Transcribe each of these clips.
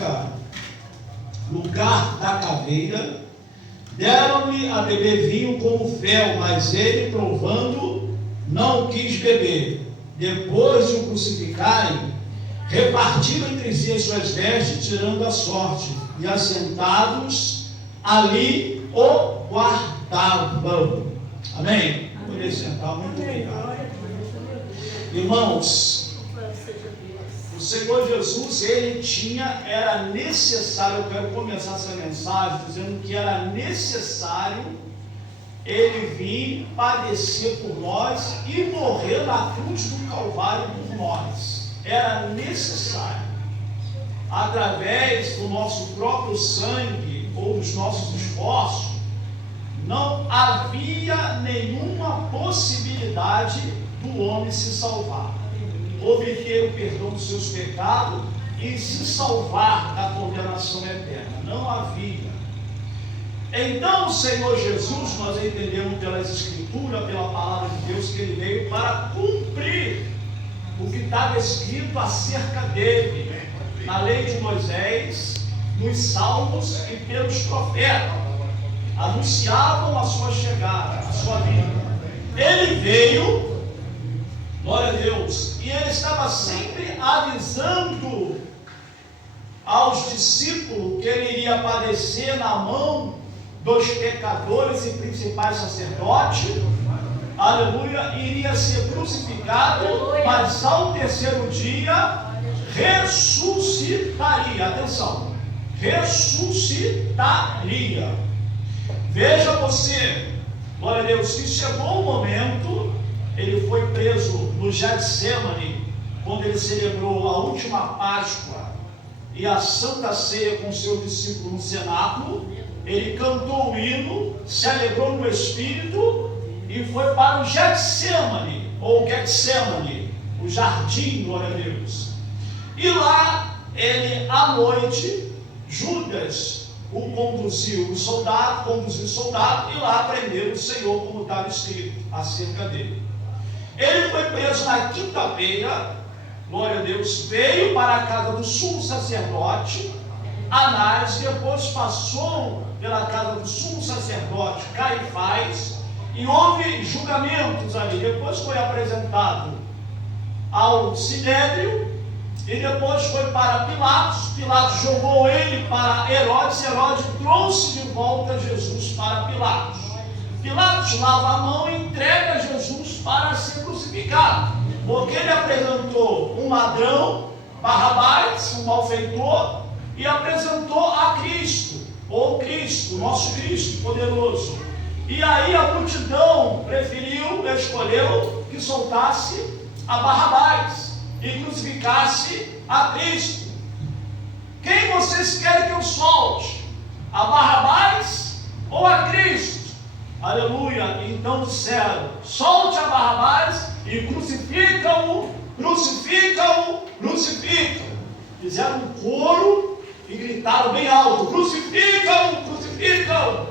significa lugar da caveira. Deram-lhe a beber vinho como fel, mas ele, provando, não quis beber. Depois de o crucificarem, repartiram entre si as suas vestes, tirando a sorte, e assentados ali o guardavam. Amém? Poder sentar, muito obrigado. Irmãos, o Senhor Jesus, era necessário, eu quero começar essa mensagem dizendo que era necessário ele vir padecer por nós e morrer na cruz do Calvário por nós. Era necessário, através do nosso próprio sangue ou dos nossos esforços, não havia nenhuma possibilidade do homem se salvar, obter o perdão dos seus pecados e se salvar da condenação eterna. Não havia. Então o Senhor Jesus, nós entendemos pelas Escrituras, pela palavra de Deus, que ele veio para cumprir o que estava escrito acerca dele na lei de Moisés, nos salmos e pelos profetas, anunciavam a sua chegada, a sua vinda. Ele veio, glória a Deus, e ele estava sempre avisando aos discípulos que ele iria padecer na mão dos pecadores e principais sacerdotes, aleluia, iria ser crucificado, mas ao terceiro dia ressuscitaria. Atenção, ressuscitaria. Veja você, glória a Deus, que chegou o momento, ele foi preso no Getsemane, quando ele celebrou a última Páscoa e a Santa Ceia com seus discípulos no cenáculo. Ele cantou o hino, se alegrou no Espírito e foi para o Getsemane, ou Getsemane, o jardim, glória a Deus. E lá, ele, à noite, Judas o conduziu o soldado, e lá prendeu o Senhor, como estava escrito acerca dele. Ele foi preso na quinta-feira, glória a Deus, veio para a casa do sumo sacerdote Anás, depois passou pela casa do sumo sacerdote Caifás, e houve julgamentos ali. Depois foi apresentado ao Sinédrio, e depois foi para Pilatos. Pilatos jogou ele para Herodes. Herodes trouxe de volta Jesus para Pilatos. Pilatos lava a mão e entrega Jesus para ser crucificado, porque ele apresentou um ladrão, Barrabás, um malfeitor, e apresentou a Cristo, ou Cristo, nosso Cristo poderoso. E aí a multidão escolheu que soltasse a Barrabás e crucificasse a Cristo. Quem vocês querem que eu solte? A Barrabás ou a Cristo? Aleluia. Então disseram: solte a Barrabás e crucifica-o, crucifica-o, crucifica-o. Fizeram um coro e gritaram bem alto: crucifica-o, crucifica-o.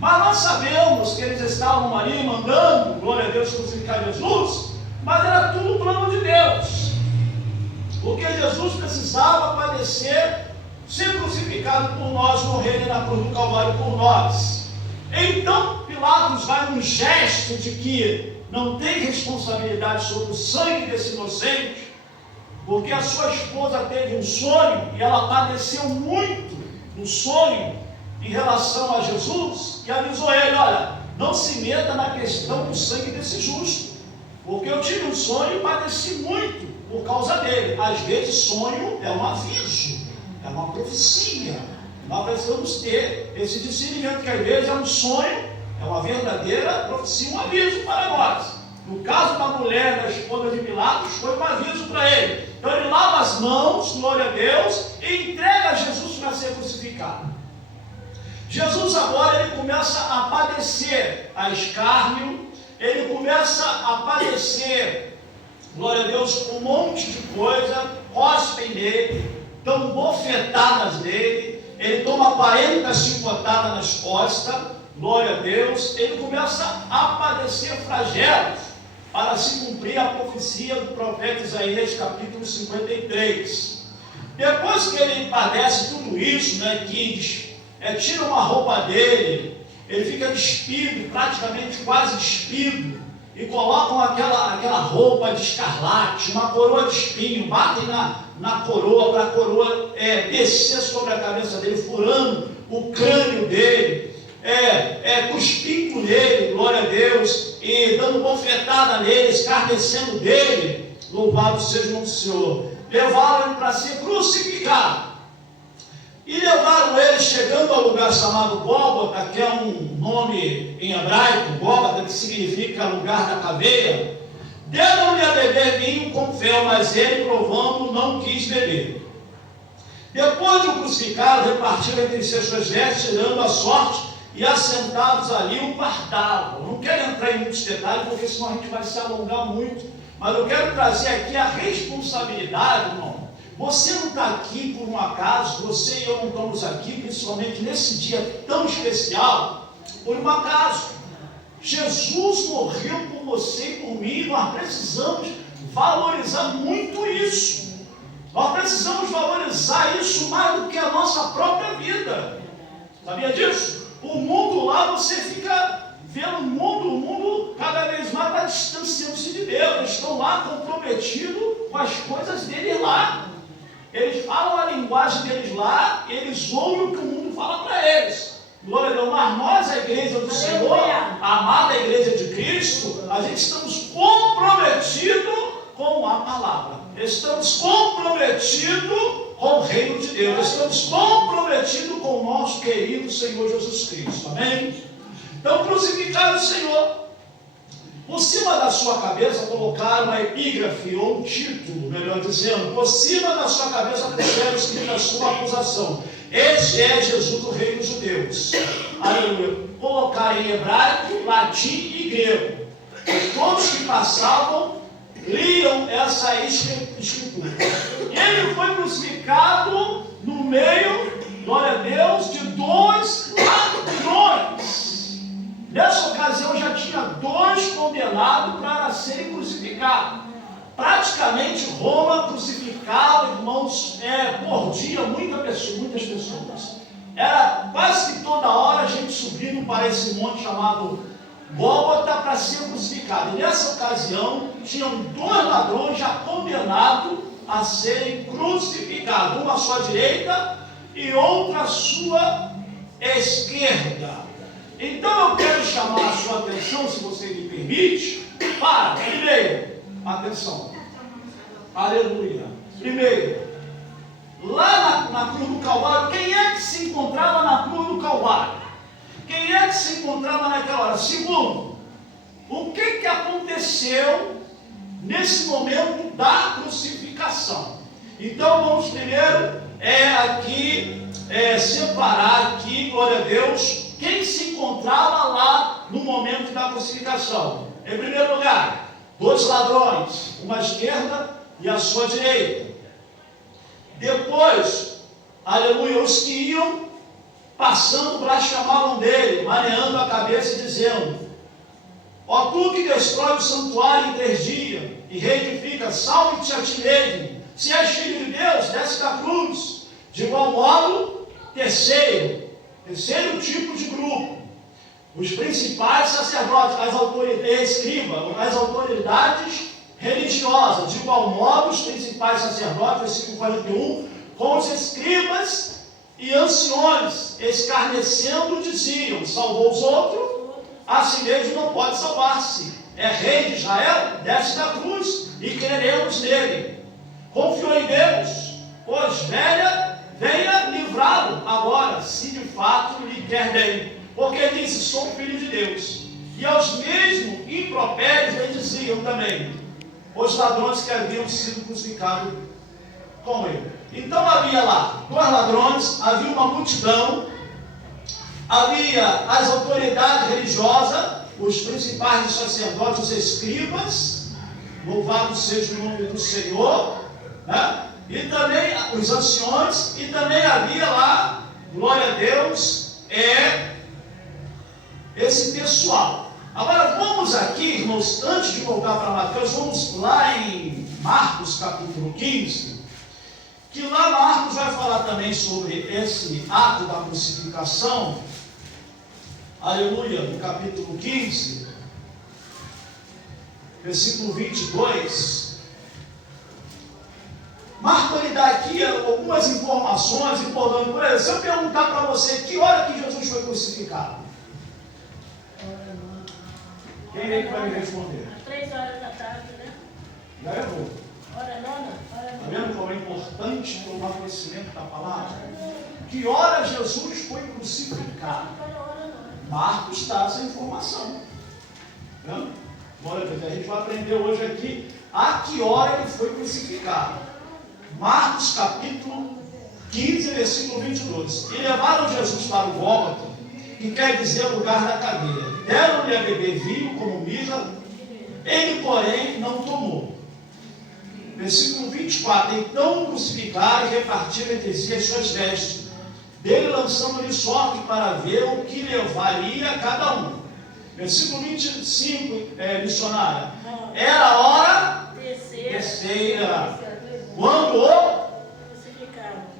Mas nós sabemos que eles estavam ali mandando, glória a Deus, crucificar Jesus, mas era tudo plano de Deus, porque Jesus precisava padecer, ser crucificado por nós, morrer na cruz do Calvário por nós. Então Pilatos vai num gesto de que não tem responsabilidade sobre o sangue desse inocente, porque a sua esposa teve um sonho e ela padeceu muito no sonho em relação a Jesus, e avisou ele: olha, não se meta na questão do sangue desse justo, porque eu tive um sonho e padeci muito por causa dele. Às vezes sonho é um aviso, é uma profecia. Nós precisamos ter esse discernimento, que às vezes é um sonho, é uma verdadeira profecia, um aviso para nós. No caso da mulher, da esposa de Pilatos, foi um aviso para ele. Então ele lava as mãos, glória a Deus, e entrega a Jesus para ser crucificado. Jesus agora ele começa a padecer a escárnio, ele começa a padecer, glória a Deus, um monte de coisa, cospem nele, dão bofetadas nele, ele toma 40 chicotadas nas costas, glória a Deus, ele começa a padecer flagelos, para se cumprir a profecia do profeta Isaías, capítulo 53. Depois que ele padece isso, né, que tira uma roupa dele, ele fica despido, praticamente quase despido, e colocam aquela roupa de escarlate, uma coroa de espinho, batem na coroa, para a coroa descer sobre a cabeça dele, furando o crânio dele, cuspindo nele, glória a Deus, e dando bofetada nele, escarnecendo dele. Louvado seja o nome do Senhor. Levaram ele para ser crucificado. E levaram ele, chegando ao lugar chamado Gólgota, que é um nome em hebraico, Gólgota, que significa lugar da caveira. Deram-lhe a beber vinho com fel, mas ele, provando, não quis beber. Depois de o crucificar, repartiram entre si as suas vestes, tirando a sorte, e assentados ali o guardavam. Não quero entrar em muitos detalhes, porque senão a gente vai se alongar muito, mas eu quero trazer aqui a responsabilidade, irmão. Você não está aqui por um acaso, você e eu não estamos aqui, principalmente nesse dia tão especial, por um acaso. Jesus morreu por você e por mim, nós precisamos valorizar muito isso. Nós precisamos valorizar isso mais do que a nossa própria vida. Sabia disso? O mundo lá, você fica vendo o mundo cada vez mais está distanciando-se de Deus. Eles estão lá comprometidos com as coisas deles lá. Eles falam a linguagem deles lá, eles ouvem o que o mundo fala para eles. Glória a Deus, mas nós, a igreja do Senhor, a amada igreja de Cristo, a gente estamos comprometidos com a palavra. Estamos comprometidos com o reino de Deus. Estamos comprometidos com o nosso querido Senhor Jesus Cristo. Amém? Então crucificaram o Senhor. Por cima da sua cabeça colocaram uma epígrafe, ou um título, melhor dizendo. Por cima da sua cabeça puseram escrita a sua acusação: este é Jesus, o Rei dos Judeus. Aleluia. Colocaram em hebraico, latim e grego. E todos que passavam liam essa escritura. Ele foi crucificado no meio, glória a Deus, de dois ladrões. Nessa ocasião já tinha dois condenados para serem crucificados. Praticamente Roma crucificava, irmãos, por dia muitas pessoas. Era quase que toda hora a gente subindo para esse monte chamado Gólgota para ser crucificado. E nessa ocasião tinham dois ladrões já condenados a serem crucificados, uma à sua direita e outra à sua esquerda. Então eu quero chamar a sua atenção, se você me permite, para, primeiro, atenção, aleluia, primeiro, lá na cruz do Calvário, quem é que se encontrava na cruz do Calvário? Quem é que se encontrava naquela hora? Segundo, o que aconteceu nesse momento da crucificação? Então vamos primeiro separar aqui, glória a Deus, quem se encontrava lá no momento da crucificação. Em primeiro lugar, dois ladrões, uma à esquerda e à sua direita. Depois, aleluia, os que iam passando blasfemavam dele, mareando a cabeça e dizendo: ó tu que destrói o santuário em 3 dias e reedifica, salve-te a ti mesmo. Se és filho de Deus, desce da cruz. De igual modo, terceiro tipo de grupo, os principais sacerdotes, as autoridades religiosas. De igual modo, os principais sacerdotes, versículo 41, com os escribas e anciões, escarnecendo, diziam: salvou os outros, a si mesmo não pode salvar-se. É rei de Israel, desce da cruz e creremos nele. Confiou em Deus, pois venha livrá-lo agora, se de fato lhe quer bem. Porque disse: sou filho de Deus. E aos mesmos impropérios eles diziam também os ladrões que haviam sido crucificados com ele. Então havia lá dois ladrões, havia uma multidão, havia as autoridades religiosas, os principais sacerdotes, os escribas, louvado seja o nome do Senhor, né? E também os anciões, e também havia lá, glória a Deus, esse pessoal. Agora vamos aqui, irmãos, antes de voltar para Mateus, vamos lá em Marcos capítulo 15, que lá Marcos vai falar também sobre esse ato da crucificação, aleluia, no capítulo 15, versículo 22, Marcos ele dá aqui algumas informações importantes. Por exemplo, se eu perguntar para você que hora que Jesus foi crucificado, quem é que vai me responder? Às 3 horas da tarde, né? Já errou. Hora nona? Está vendo como é importante tomar conhecimento da palavra? Que hora Jesus foi crucificado? Marcos dá essa informação. Tá? Glória a Deus. A gente vai aprender hoje aqui a que hora ele foi crucificado. Marcos capítulo 15, versículo 22. E levaram Jesus para o Gólgota, que quer dizer lugar da cadeira. Deram-lhe a beber vinho como mirra, ele, porém, não tomou. Versículo 24. Então crucificaram e repartiram entre si as suas vestes, dele lançando-lhe sorte para ver o que levaria cada um. Versículo 25, missionária. Era a hora terceira. Quando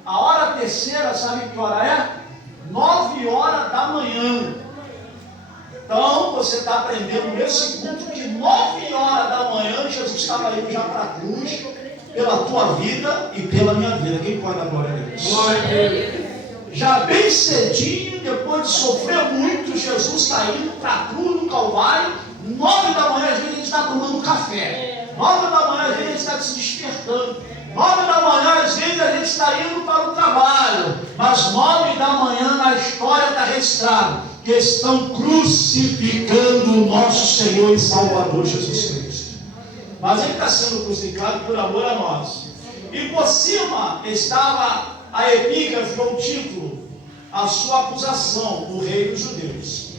a hora terceira, sabe que hora é? 9 horas da manhã. Então, você está aprendendo nesse culto que 9 horas da manhã Jesus estava indo já para a cruz, pela tua vida e pela minha vida. Quem pode dar glória a Deus? Glória a Deus. Já bem cedinho, depois de sofrer muito, Jesus está indo para a cruz no Calvário. 9 da manhã, às vezes a gente está tomando café. 9 da manhã, às vezes a gente está se despertando. 9 da manhã, às vezes a gente está indo para o trabalho. Mas 9 da manhã na história está registrado que estão crucificando o nosso Senhor e Salvador Jesus Cristo. Mas ele está sendo crucificado por amor a nós. E por cima estava a epígrafe ou título, a sua acusação, o rei dos judeus.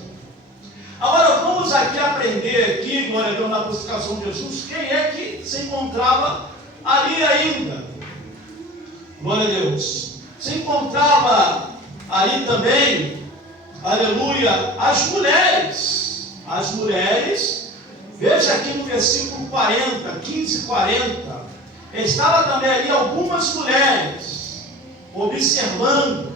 Agora vamos aqui aprender aqui, glória a Deus, na crucificação de Jesus, quem é que se encontrava ali ainda. Glória a Deus. Se encontrava ali também, aleluia, as mulheres. As mulheres, veja aqui no versículo 40, 15 e 40, estava também ali algumas mulheres observando.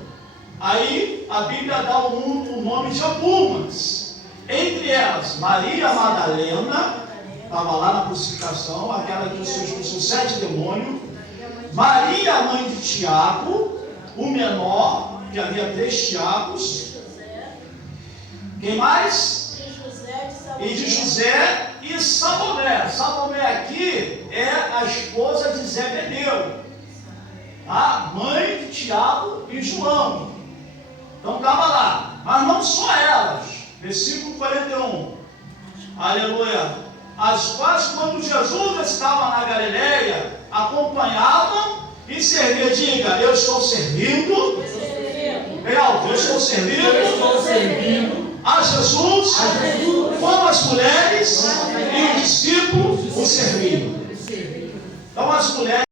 Aí a Bíblia dá o nome de algumas. Entre elas, Maria Madalena, estava lá na crucificação, aquela que os 7 demônios. Maria, mãe de Tiago, o menor, que havia 3 Tiagos. Quem mais? E de José e Salomé. Salomé aqui é a esposa de Zebedeu, a mãe de Tiago e João. Então estava lá, mas não só elas. Versículo 41. Aleluia. As quais, quando Jesus estava na Galileia, acompanhavam e serviam. Diga, eu estou servindo. Bem alto, eu estou servindo a Jesus, como as mulheres e os discípulos o serviam. Então as mulheres